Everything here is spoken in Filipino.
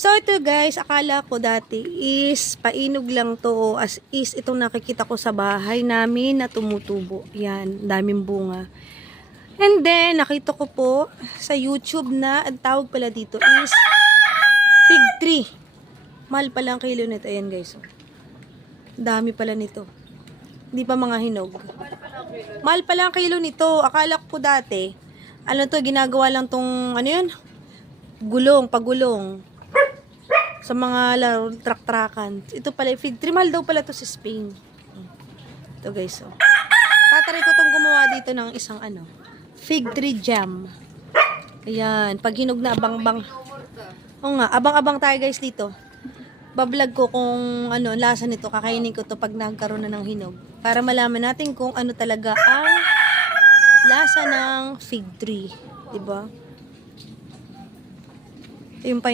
So ito guys, akala ko dati is painog lang to, as is itong nakikita ko sa bahay namin na tumutubo. Yan, daming bunga. And then nakita ko po sa YouTube na ang tawag pala dito is fig tree. Mahal pala ang kilo nito. Ayan guys. Dami pala nito. Hindi pa mga hinog. Mahal pala ang kilo nito. Akala ko dati, ano to, ginagawa lang tong, ano yun? Gulong, pagulong. Sa mga laro, truck-truckan. Ito pala, fig tree. Mahal daw pala to sa Spain. Ito guys. Oh. Tatry ko tong gumawa dito ng isang ano, fig tree jam. Ayan. Pag hinog na, abang-abang. Oo nga, abang-abang tayo guys dito. Bablog ko kung ano lasa nito, kakainin ko to pag nagkaroon na ng hinog para malaman natin kung ano talaga ang lasa ng fig tree, 'di ba? Yung pa